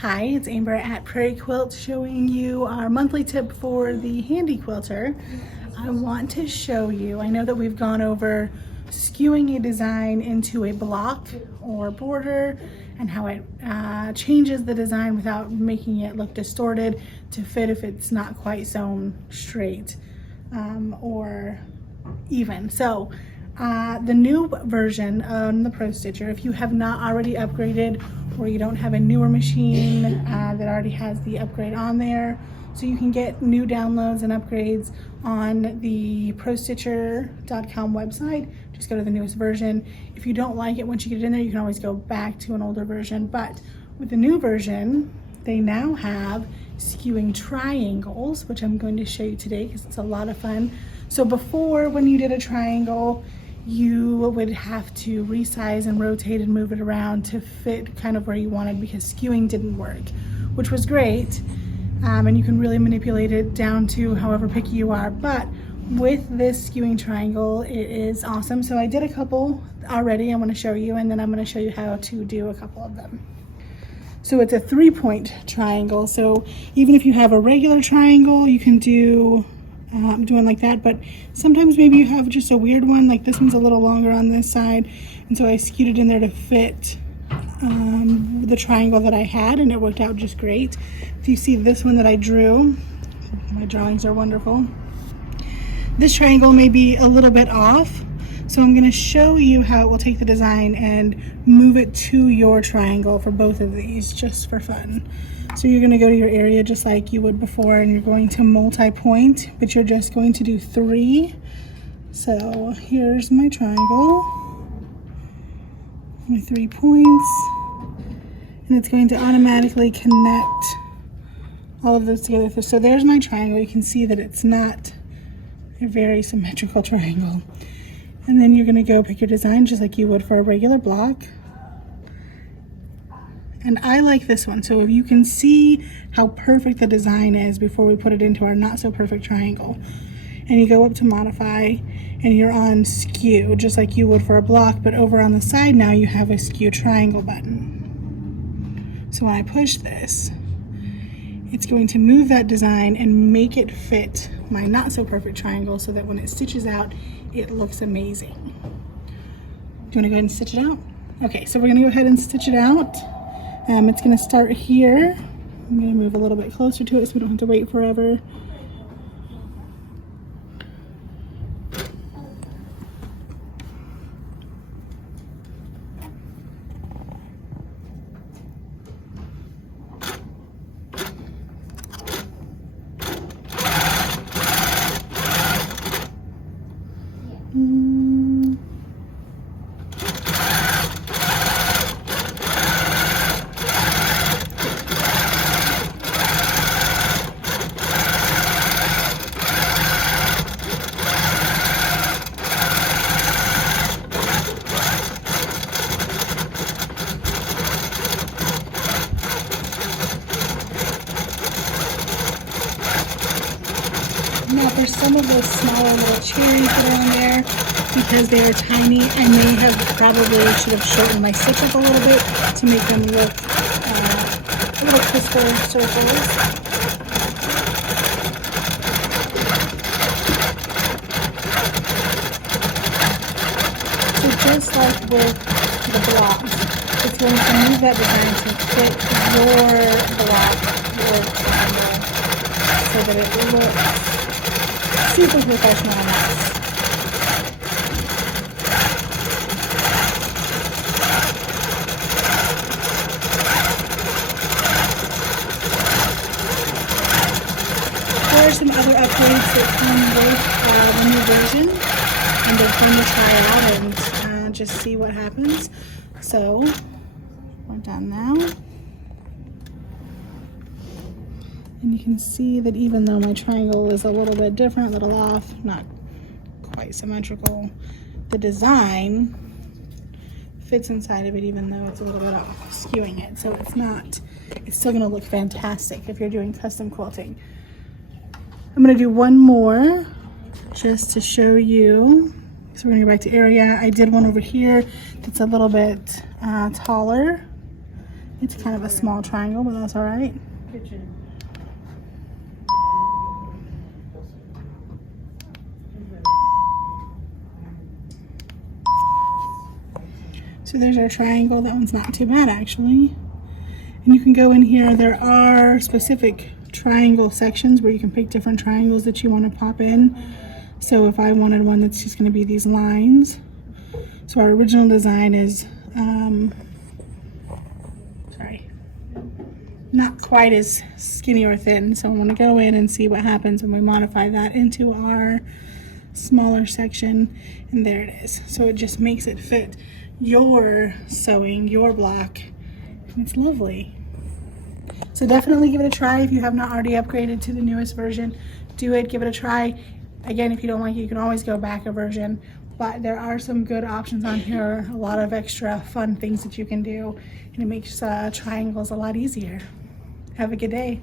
Hi, it's Amber at Prairie Quilt showing you our monthly tip for the Handi Quilter. I want to show you, I know that we've gone over skewing a design into a block or border and how it changes the design without making it look distorted to fit if it's not quite sewn straight or even. So the new version on the Pro Stitcher, if you have not already upgraded or you don't have a newer machine that already has the upgrade on there, so you can get new downloads and upgrades on the ProStitcher.com website. Just go to the newest version. If you don't like it once you get it in there, you can always go back to an older version. But with the new version, they now have skewing triangles, which I'm going to show you today because it's a lot of fun. So before, when you did a triangle, you would have to resize and rotate and move it around to fit kind of where you wanted because skewing didn't work, which was great. And you can really manipulate it down to however picky you are. But with this skewing triangle, it is awesome. So I did a couple already I want to show you, and then I'm going to show you how to do a couple of them. So it's a 3-point triangle. So even if you have a regular triangle, you can do doing like that, but sometimes maybe you have just a weird one, like this one's a little longer on this side, and so I skewed it in there to fit the triangle that I had, and it worked out just great. If you see this one that I drew, my drawings are wonderful. This triangle may be a little bit off, so I'm going to show you how it will take the design and move it to your triangle for both of these, just for fun. So you're going to go to your area just like you would before, and you're going to multi-point, but you're just going to do 3. So here's my triangle, my 3 points, and it's going to automatically connect all of those together. So there's my triangle. You can see that it's not a very symmetrical triangle. And then you're going to go pick your design just like you would for a regular block. And I like this one, so if you can see how perfect the design is before we put it into our not so perfect triangle. And you go up to modify and you're on skew just like you would for a block, but over on the side now you have a skew triangle button. So when I push this, it's going to move that design and make it fit my not so perfect triangle so that when it stitches out, it looks amazing. Do you want to go ahead and stitch it out? Okay, so we're going to go ahead and stitch it out. It's going to start here. I'm going to move a little bit closer to it so we don't have to wait forever. Now for some of those smaller little cherries that are on there, because they are tiny, I may have should have shortened my stitch up a little bit to make them look a little crisper circles. So just like with the block, it's going to move that design to fit your block, your triangle, so that it looks super professional and nice. There are some other upgrades that come with the new version, and they're fun to try out and just see what happens. So we're done now. And you can see that even though my triangle is a little bit different, a little off, not quite symmetrical, the design fits inside of it even though it's a little bit off, skewing it. So it's still gonna look fantastic if you're doing custom quilting. I'm gonna do one more just to show you. So we're gonna go back to area. I did one over here that's a little bit taller It's kind of a small triangle, but that's all right. So there's our triangle. That one's not too bad actually. And you can go in here. There are specific triangle sections where you can pick different triangles that you want to pop in. So if I wanted one that's just going to be these lines. So our original design is, not quite as skinny or thin. So I want to go in and see what happens when we modify that into our smaller section. And there it is. So it just makes it fit your sewing, your block. And it's lovely. So definitely give it a try if you have not already upgraded to the newest version. Do it, give it a try. Again, if you don't like it, you can always go back a version. But there are some good options on here, a lot of extra fun things that you can do, and it makes triangles a lot easier. Have a good day.